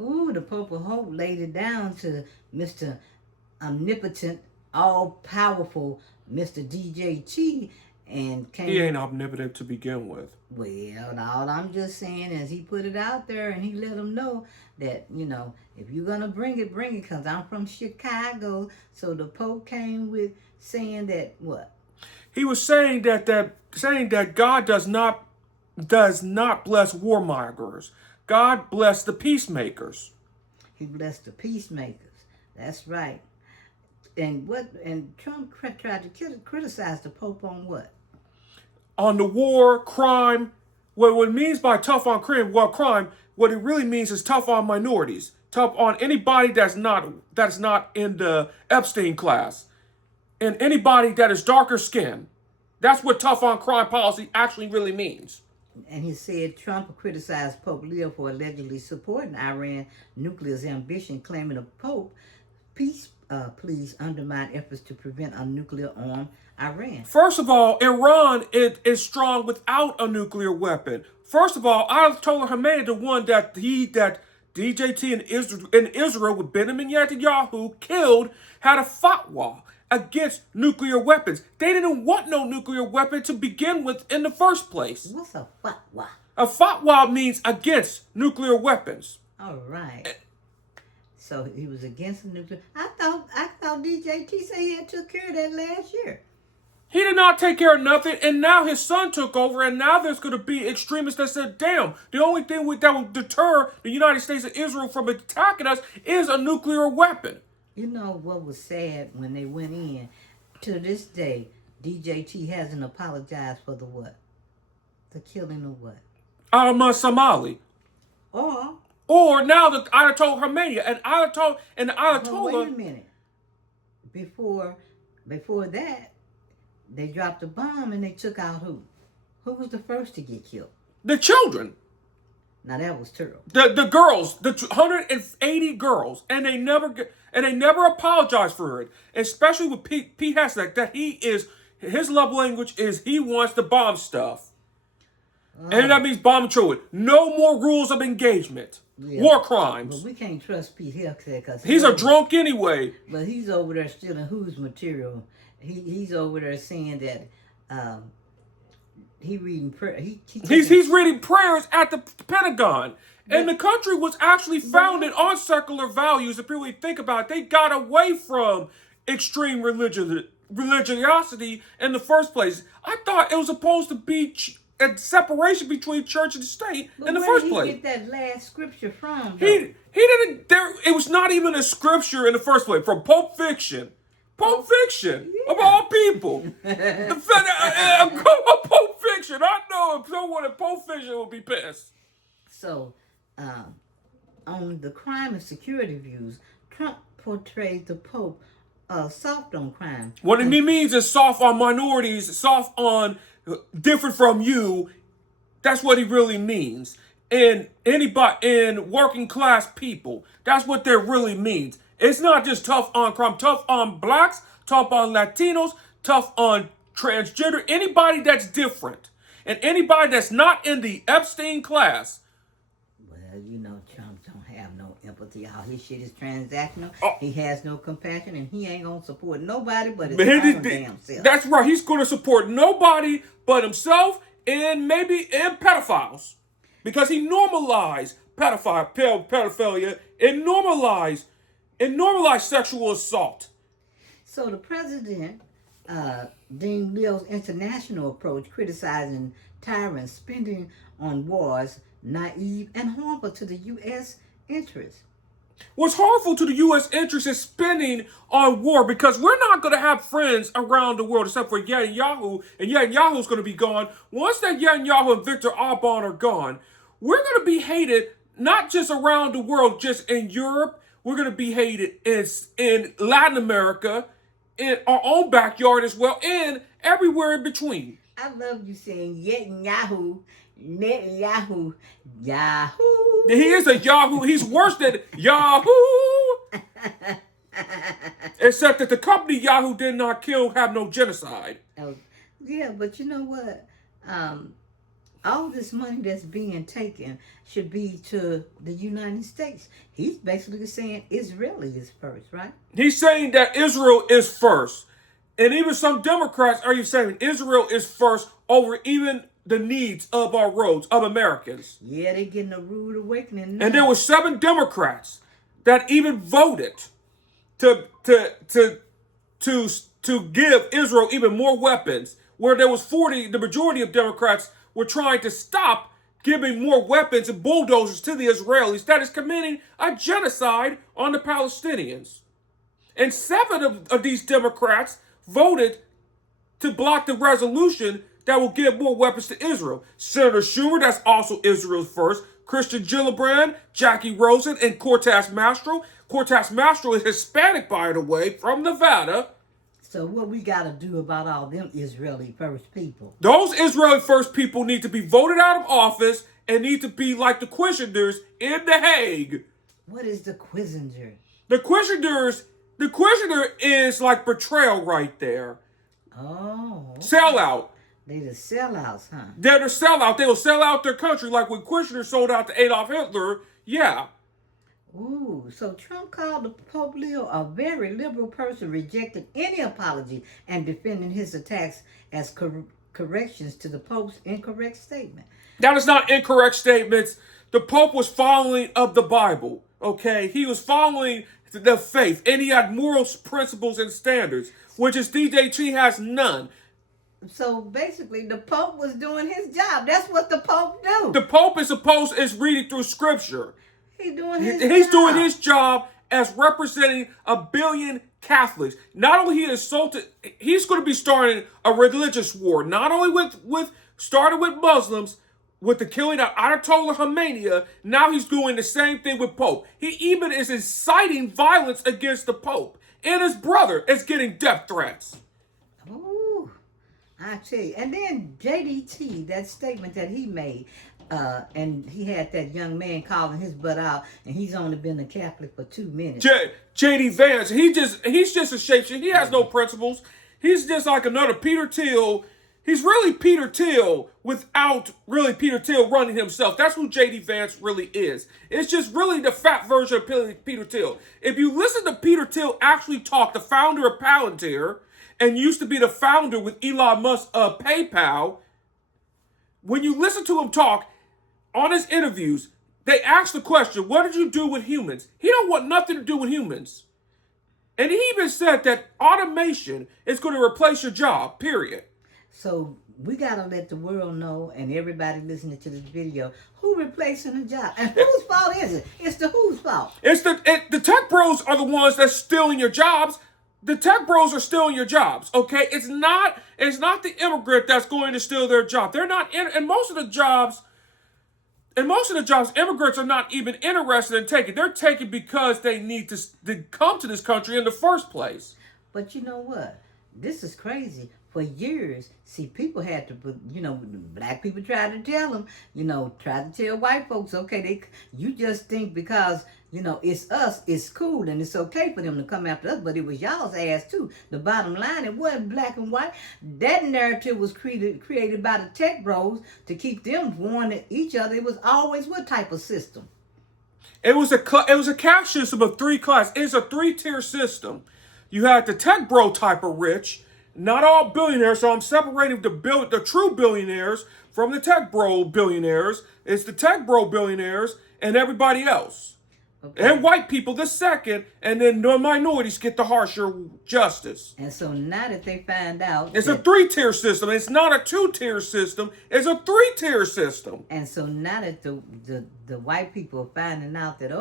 Ooh, the Pope of Hope laid it down to Mr. Omnipotent, all powerful Mr. DJT and He came. ain't omnipotent to begin with. Well, all I'm just saying is he put it out there and he let them know that, if you're going to bring it, because I'm from Chicago. So the Pope came with saying that what? He was saying that God does not bless warmongers. God bless the peacemakers. He blessed the peacemakers. That's right. And Trump tried to criticize the Pope on what? On the war, crime, what it means by tough on crime, what it really means is tough on minorities, tough on anybody that's not in the Epstein class, and anybody that is darker skinned. That's what tough on crime policy actually really means. And he said Trump criticized Pope Leo for allegedly supporting Iran nuclear ambition, claiming the Pope peace pleas undermine efforts to prevent a nuclear armed Iran. First of all, Iran is strong without a nuclear weapon. First of all, Ayatollah Khamenei, the one that DJT in Israel with Benjamin Netanyahu killed, had a fatwa against nuclear weapons. They didn't want no nuclear weapon to begin with in the first place. What's a fatwa? A fatwa means against nuclear weapons. All right. So he was against the nuclear. I thought DJT said he had took care of that last year. He did not take care of nothing, and now his son took over, and now there's going to be extremists that said, damn, the only thing that will deter the United States and Israel from attacking us is a nuclear weapon. You know what was sad when they went in? To this day, DJT hasn't apologized for the what? The killing of what? Alma Somali. Or, Or now the Ayatollah Khamenei and but Ayatollah. wait a minute. Before that, they dropped a bomb and they took out who? Who was the first to get killed? The children. Now that was terrible. The girls, the 180 girls, and they never apologize for it. Especially with Pete Hasek, his love language is he wants to bomb stuff. And that means bomb children. No more rules of engagement. Yeah. War But crimes. we can't trust Pete Hegseth because He's a drunk anyway. But he's over there stealing whose material? He's over there saying that he reading prayer. He's reading prayers at the Pentagon. And the country was actually founded on secular values. If you really think about it, they got away from extreme religiosity in the first place. I thought it was supposed to be a separation between church and state in the first place. Where did he get that last scripture from? He didn't. It was not even a scripture in the first place. From Pulp Fiction. Pulp Fiction, of all people. Pulp Fiction. I know if someone in Pulp Fiction would be pissed. So, on the crime and security views, Trump portrayed the Pope soft on crime. What it means is soft on minorities, soft on different from you. That's what he really means. And working class people. That's what that really means. It's not just tough on crime, tough on blacks, tough on Latinos, tough on transgender, anybody that's different. And anybody that's not in the Epstein class. Well, Trump don't have no empathy. All his shit is transactional. Oh. He has no compassion, and he ain't gonna support nobody but his own damn self. That's right. He's going to support nobody but himself and pedophiles. Because he normalized pedophilia and normalized sexual assault. So the president deemed Leo's international approach, criticizing tyrants spending on wars, naive and harmful to the U.S. interests. What's harmful to the U.S. interest is spending on war because we're not going to have friends around the world except for Netanyahu, and Netanyahu's going to be gone. Once that Netanyahu and Viktor Orban are gone, we're going to be hated not just around the world, just in Europe. We're going to be hated in Latin America, in our own backyard as well, and everywhere in between. I love you saying Netanyahu, Yahoo. He is a Yahoo. He's worse than Yahoo. Except that the company Yahoo did not have no genocide. Oh, yeah, but you know what? all this money that's being taken should be to the United States. He's basically saying Israeli is first, right? He's saying that Israel is first. And even some Democrats are even saying Israel is first over even the needs of our roads, of Americans. Yeah, they're getting a rude awakening now. And there were 7 Democrats that even voted to give Israel even more weapons, where there was 40, the majority of Democrats were trying to stop giving more weapons and bulldozers to the Israelis that is committing a genocide on the Palestinians. And 7 of these Democrats voted to block the resolution that will give more weapons to Israel. Senator Schumer, that's also Israel's first. Christian Gillibrand, Jackie Rosen, and Cortez Masto. Cortez Masto is Hispanic, by the way, from Nevada. So what we got to do about all them Israeli first people? Those Israeli first people need to be voted out of office and need to be like the Quiseners in The Hague. What is the Quisener? The Quisener is like betrayal right there. Oh. Okay. Sellout. They the sellouts, huh? They're the sellout. They will sell out their country like when Quisener sold out to Adolf Hitler. Yeah. Ooh, so Trump called the Pope Leo a very liberal person, rejected any apology, and defending his attacks as corrections to the Pope's incorrect statement. That is not incorrect statements. The Pope was following of the Bible, okay? He was following the faith, and he had moral principles and standards, which is DJT has none. So basically, the Pope was doing his job. That's what the Pope do. The Pope is reading through Scripture. He's doing his He's job. doing his job as representing 1 billion Catholics. Not only he insulted, he's going to be starting a religious war. Not only started with Muslims, with the killing of Ayatollah Khamenei, now he's doing the same thing with Pope. He even is inciting violence against the Pope. And his brother is getting death threats. Ooh, I tell you. And then JDT, that statement that he made, and he had that young man calling his butt out, and he's only been a Catholic for 2 minutes. JD Vance, he's just a shapeshifter. He has no principles. He's just like another Peter Thiel. He's really Peter Thiel without really Peter Thiel running himself. That's who JD Vance really is. It's just really the fat version of Peter Thiel. If you listen to Peter Thiel actually talk, the founder of Palantir, and used to be the founder with Elon Musk of PayPal, when you listen to him talk on his interviews, they ask the question, what did you do with humans? He don't want nothing to do with humans. And he even said that automation is going to replace your job, period. So we got to let the world know, and everybody listening to this video, who replacing the job. And whose fault is it? It's the whose fault? The tech bros are the ones that's stealing your jobs. The tech bros are stealing your jobs, okay? It's not the immigrant that's going to steal their job. They're not and most of the jobs, immigrants are not even interested in taking. They're taking because they need to come to this country in the first place. But you know what? This is crazy. For years, see, people had to, black people tried to tell them, tried to tell white folks, okay, you just think because, it's us, it's cool, and it's okay for them to come after us, but it was y'all's ass too. The bottom line, it wasn't black and white. That narrative was created by the tech bros to keep them warning each other. It was always what type of system? It was a caste system of 3 classes. It's a 3-tier system. You had the tech bro type of rich. Not all billionaires, so I'm separating the true billionaires from the tech bro billionaires. It's the tech bro billionaires and everybody else. Okay. And white people the second, and then the minorities get the harsher justice. And so now that they find out... It's a 3-tier system. It's not a 2-tier system. It's a 3-tier system. And so now that the white people are finding out that,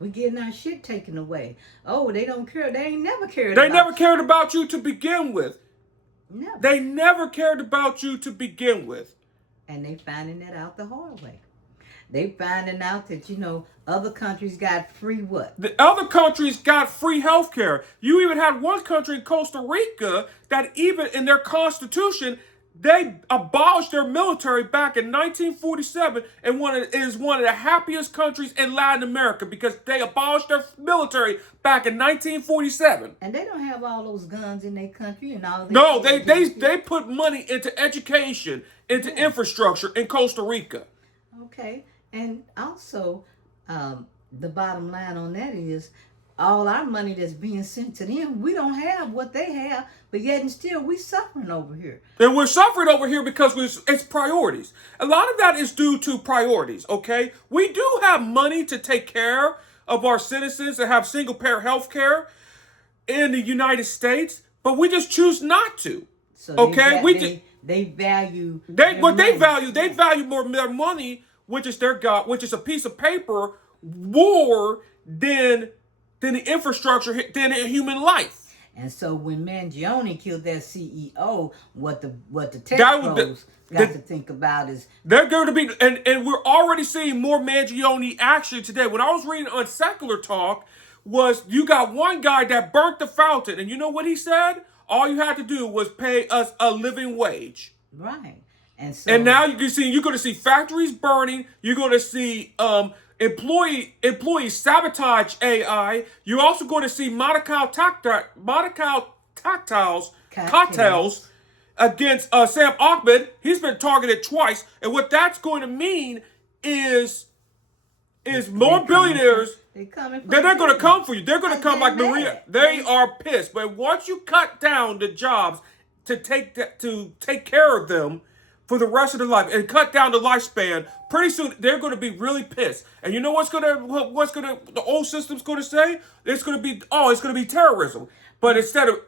we getting our shit taken away. Oh, they don't care. They ain't never cared They never cared about you to begin with. Never. They never cared about you to begin with. And they finding that out the hard way. They finding out that, other countries got free what? The other countries got free health care. You even had one country in Costa Rica that even in their constitution, they abolished their military back in 1947 and is one of the happiest countries in Latin America because they abolished their military back in 1947. And they don't have all those guns in their country and all that. No, they put money into education into infrastructure in Costa Rica. Okay. And also, the bottom line on that is all our money that's being sent to them, we don't have what they have, but yet and still we suffering over here. And we're suffering over here because it's priorities. A lot of that is due to priorities, okay? We do have money to take care of our citizens that have single-payer health care in the United States, but we just choose not to. So okay? They value they value more their money, which is their God, which is a piece of paper, more than the infrastructure, than a human life. And so when Mangione killed that CEO, what the tech pros got to think about is they're going to be, and we're already seeing more Mangione action today. When I was reading on Secular Talk, was you got one guy that burnt the fountain, and you know what he said? All you had to do was pay us a living wage. Right. And now you're going to see factories burning. You're going to see employees sabotage AI. You're also going to see Monaco cocktails against Sam Ahmed. He's been targeted twice, and what that's going to mean is more billionaires. They're going to come for you. They're going to come like Maria. They are pissed. But once you cut down the jobs to take care of them for the rest of their life and cut down the lifespan, pretty soon they're going to be really pissed. And you know the old system's going to say? It's going to be terrorism. But instead of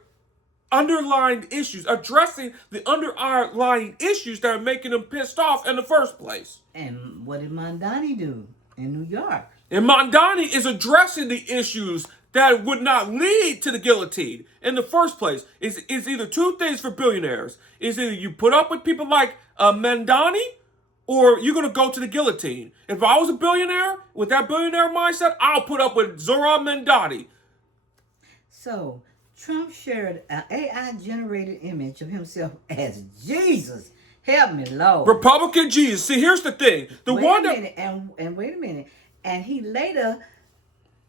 underlying issues, addressing the underlying issues that are making them pissed off in the first place. And what did Mondani do in New York? And Mondani is addressing the issues that would not lead to the guillotine in the first place. It's either two things for billionaires. It's either you put up with people like Mondani, or you're going to go to the guillotine. If I was a billionaire, with that billionaire mindset, I'll put up with Zohran Mandani. So, Trump shared an AI-generated image of himself as Jesus. Help me, Lord. Republican Jesus. See, here's the thing. Wait a minute. And he later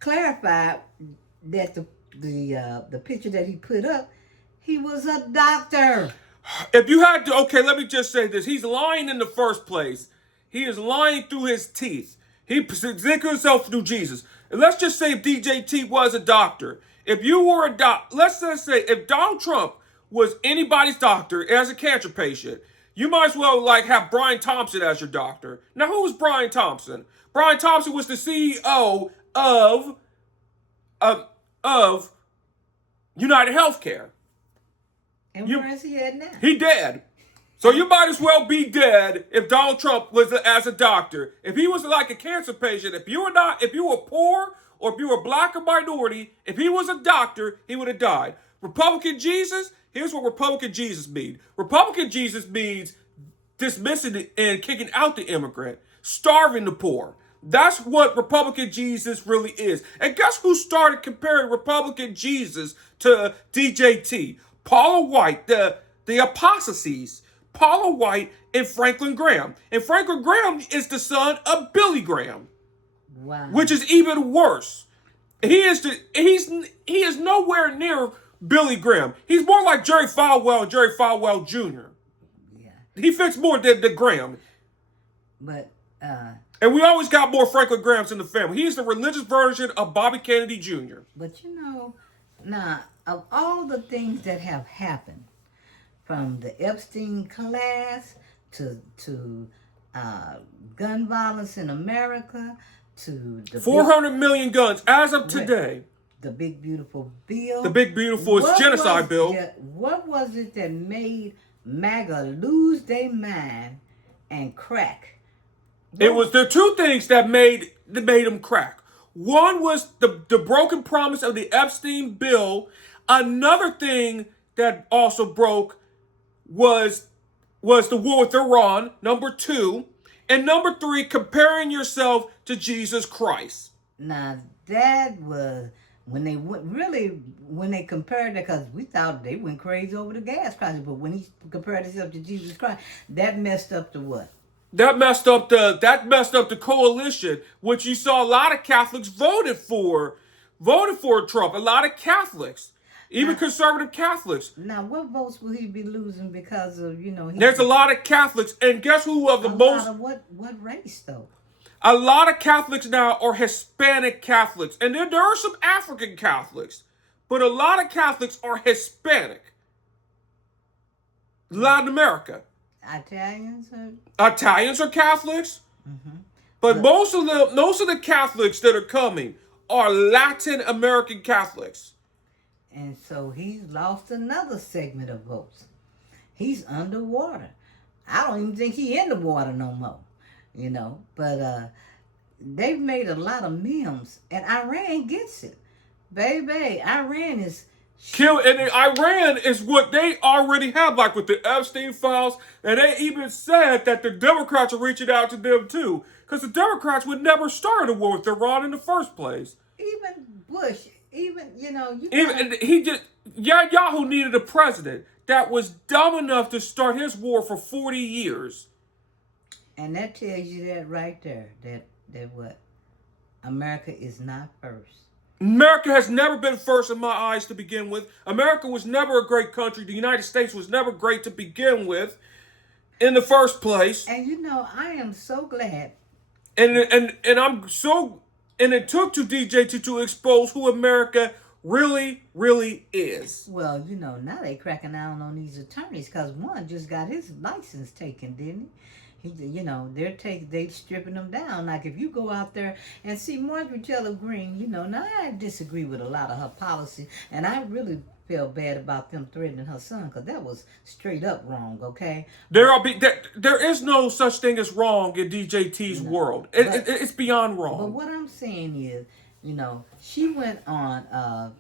clarified that the picture that he put up, he was a doctor. If you had to, okay, let me just say this. He's lying in the first place. He is lying through his teeth. He presented himself through Jesus. And let's just say if DJT was a doctor. If you were a doctor, let's just say if Donald Trump was anybody's doctor as a cancer patient, you might as well have Brian Thompson as your doctor. Now, who was Brian Thompson? Brian Thompson was the CEO of United Healthcare. And where is he at now? He dead. So you might as well be dead if Donald Trump was as a doctor. If he was like a cancer patient, if you were poor or if you were black or minority, if he was a doctor, he would have died. Republican Jesus, here's what Republican Jesus means. Republican Jesus means dismissing and kicking out the immigrant, starving the poor. That's what Republican Jesus really is. And guess who started comparing Republican Jesus to DJT? Paula White, the apostasies. Paula White and Franklin Graham. And Franklin Graham is the son of Billy Graham. Wow. Which is even worse. He is nowhere near Billy Graham. He's more like Jerry Falwell and Jerry Falwell Jr. Yeah. He fits more than Graham. But and we always got more Franklin Grahams in the family. He's the religious version of Bobby Kennedy Jr. But now, of all the things that have happened, from the Epstein class to gun violence in America to the 400 million guns as of today. The Big Beautiful Bill. The Big Beautiful is genocide bill. What was it that made MAGA lose their mind and crack? There are two things that made them crack. One was the broken promise of the Epstein bill. Another thing that also broke was the war with Iran, number 2. And number 3, comparing yourself to Jesus Christ. Now, that was when they compared that, because we thought they went crazy over the gas prices, but when he compared himself to Jesus Christ, that messed up the what? That messed up the coalition, which you saw a lot of Catholics voted for Trump. A lot of Catholics. Even conservative Catholics. Now, what votes will he be losing because of, There's a lot of Catholics, and guess who are the most? A lot of what race, though? A lot of Catholics now are Hispanic Catholics, and there are some African Catholics, but a lot of Catholics are Hispanic. Latin America. Italians are Catholics, but most of the Catholics that are coming are Latin American Catholics. And so he's lost another segment of votes. He's underwater. I don't even think he's in the water no more, But they've made a lot of memes, and Iran gets it. Baby, Iran is... And Iran is what they already have, like with the Epstein files, and they even said that the Democrats are reaching out to them too, because the Democrats would never start a war with Iran in the first place. Even Bush, Netanyahu needed a president that was dumb enough to start his war for 40 years. And that tells you that right there, that what? America is not first. America has never been first in my eyes to begin with. America was never a great country. The United States was never great to begin with in the first place. And I am so glad. And it took to DJT to expose who America really, really is. Well, now they cracking down on these attorneys because one just got his license taken, didn't he? They stripping them down. Like if you go out there and see Marjorie Taylor Greene, now I disagree with a lot of her policy, and I really feel bad about them threatening her son because that was straight up wrong. Okay, there is no such thing as wrong in DJT's world. It's beyond wrong. But what I'm saying is, she went on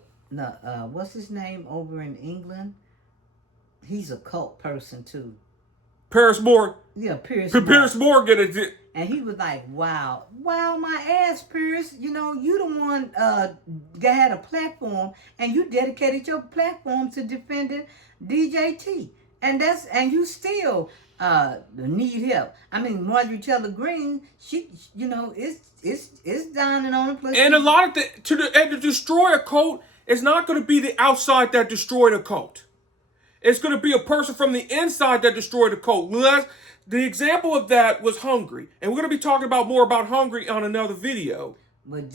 what's his name over in England? He's a cult person too. Piers Morgan. Yeah, Piers Morgan. And he was like, wow, my ass, Piers. You the one had a platform, and you dedicated your platform to defending DJT. And you still need help. I mean, Marjorie Taylor Greene, she, it's downing on the place. And a lot of to destroy a cult is not going to be the outside that destroyed a cult. It's going to be a person from the inside that destroyed a cult. The example of that was Hungary. And we're going to be talking more about Hungary on another video. But,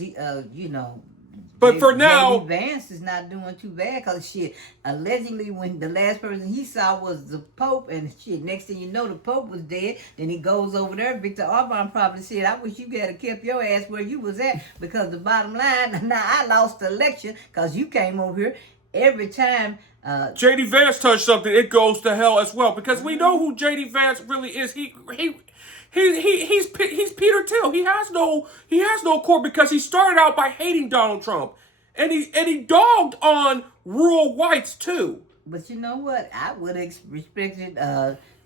But for now... J.D. Vance is not doing too bad because, allegedly when the last person he saw was the Pope, and next thing you know, the Pope was dead. Then he goes over there. Viktor Orban probably said, I wish you had kept your ass where you was at because the bottom line, now I lost the election because you came over here every time... J.D. Vance touched something, it goes to hell as well, because we know who J.D. Vance really is. He's Peter Thiel. He has no core because he started out by hating Donald Trump, and he dogged on rural whites too. But you know what? I would have respected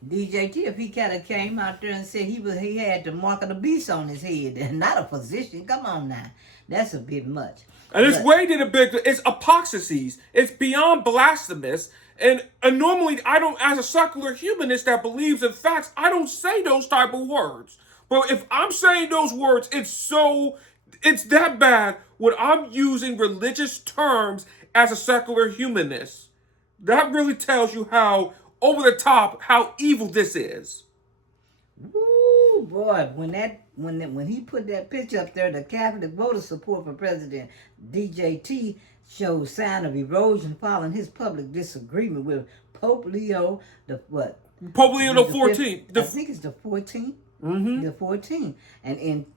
DJT if he kind of came out there and said he had the mark of the beast on his head and not a position. Come on now, that's a bit much. And it's it's apostacies. It's beyond blasphemous. And normally I don't, as a secular humanist that believes in facts, I don't say those type of words. But if I'm saying those words, it's that bad when I'm using religious terms as a secular humanist. That really tells you how over the top, how evil this is. Woo, boy, when he put that picture up there, the Catholic voter support for President DJT shows sign of erosion following his public disagreement with Pope Leo Pope Leo the 14th. I think it's the 14th. Mm-hmm. The 14th. And in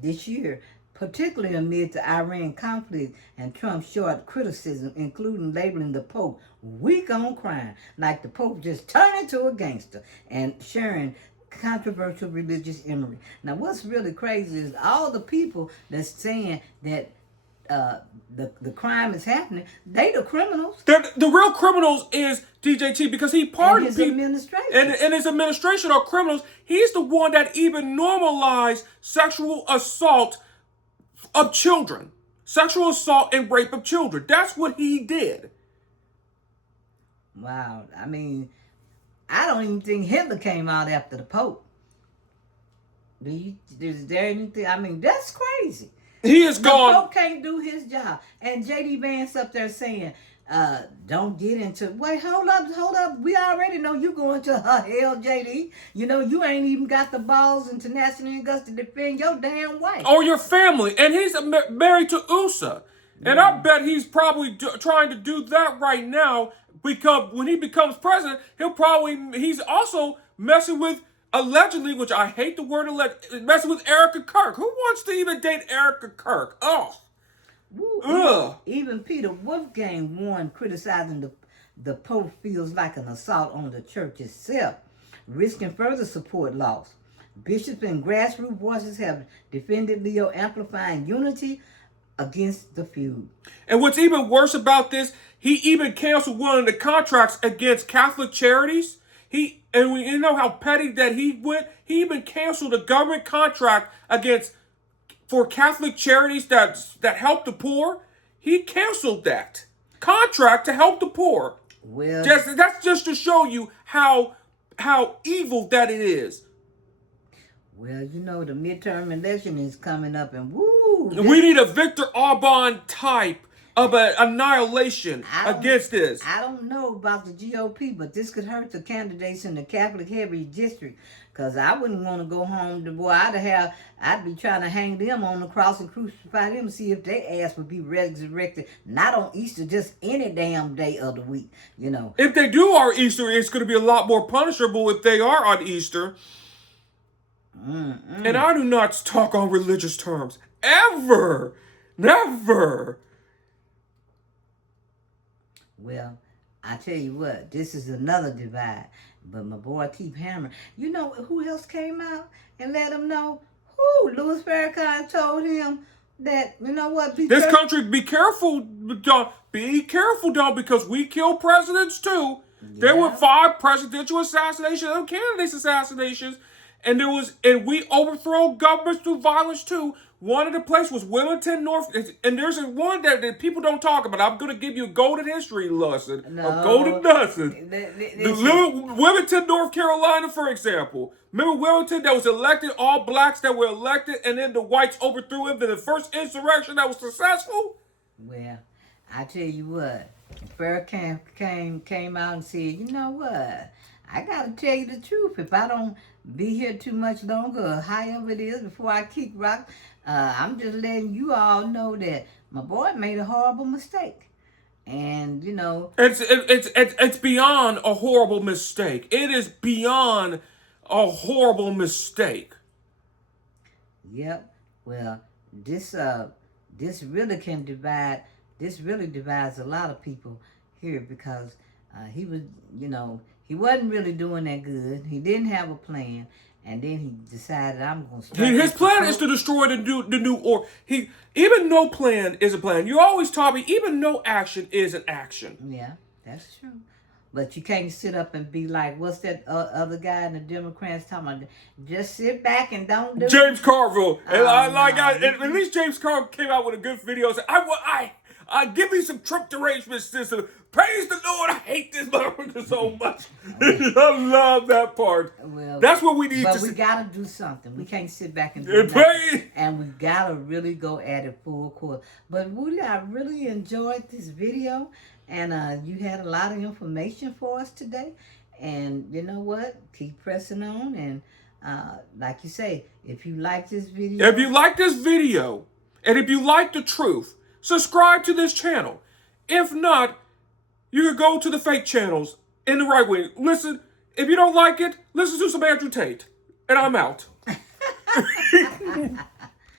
this year, particularly amid the Iran conflict and Trump's short criticism, including labeling the Pope weak on crime, like the Pope just turned into a gangster, and sharing controversial religious imagery. Now, what's really crazy is all the people that's saying that the crime is happening, they the criminals. The real criminals is DJT because he pardoned people. Administration. And his administration are criminals. He's the one that even normalized sexual assault of children. Sexual assault and rape of children. That's what he did. Wow. I mean, I don't even think Hitler came out after the Pope. Is there anything? I mean, that's crazy. He is gone. The Pope can't do his job. And J.D. Vance up there saying, don't get into, wait, hold up. We already know you going to hell, JD. You know, you ain't even got the balls and tenacity and guts to defend your damn wife. Or your family. And he's married to USA. And I bet he's probably trying to do that right now, because when he becomes president, he's also messing with, allegedly, which I hate the word messing with Erica Kirk. Who wants to even date Erica Kirk? Oh. Woo, even Peter Wolfgang warned criticizing the Pope feels like an assault on the church itself, risking further support loss. Bishops and grassroots voices have defended Leo, amplifying unity against the feud. And what's even worse about this, he even canceled one of the contracts against Catholic charities. You know how petty that he went? He even canceled a government contract for Catholic charities that help the poor. He canceled that contract to help the poor. Well, that's just to show you how evil that it is. Well, you know, the midterm election is coming up, and we need a Viktor Orban type of an annihilation against this. I don't know about the GOP, but this could hurt the candidates in the Catholic heavy district, because I wouldn't want to go home to, boy, I'd be trying to hang them on the cross and crucify them, see if their ass would be resurrected, not on Easter, just any damn day of the week, you know. If they do our Easter, it's going to be a lot more punishable if they are on Easter. And I do not talk on religious terms. Ever. Never. Well, I tell you what, this is another divide. But my boy keep hammering. You know who else came out and let him know? Louis Farrakhan told him that, you know what? Country, be careful, dog. Be careful, dog, because we kill presidents too. Yeah. There were 5 presidential assassinations and candidates assassinations. And we overthrow governments through violence too. One of the places was Wilmington, North, and there's one that people don't talk about. I'm going to give you a golden history lesson, a golden lesson. Wilmington, North Carolina, for example. Remember Wilmington that was elected, all blacks that were elected, and then the whites overthrew him in the first insurrection that was successful? Well, I tell you what, Farrakhan came out and said, you know what? I got to tell you the truth. If I don't be here too much longer, or however it is, before I kick rock, I'm just letting you all know that my boy made a horrible mistake. And, you know, it's beyond a horrible mistake. It is beyond a horrible mistake. Yep. Well, this really can divide. This really divides a lot of people here, because he was, you know, he wasn't really doing that good. He didn't have a plan, and then he decided, I'm going to start. His plan is to destroy the new or even no plan is a plan. You always taught me even no action is an action. Yeah, that's true. But you can't sit up and be like, what's that other guy in the Democrats talking about? Just sit back and don't do James Carville. And at least James Carville came out with a good video. Said, I give me some Trump derangement system. Praise the Lord. I hate this motherfucker so much. I love that part. Well, that's what we need to we got to do something. We can't sit back and do nothing. And we got to really go at it full court. But Woody, I really enjoyed this video. And you had a lot of information for us today. And you know what? Keep pressing on. And like you say, if you like this video. If you like this video, and if you like the truth, subscribe to this channel. If not, you can go to the fake channels in the right wing. Listen, if you don't like it, listen to some Andrew Tate. And I'm out.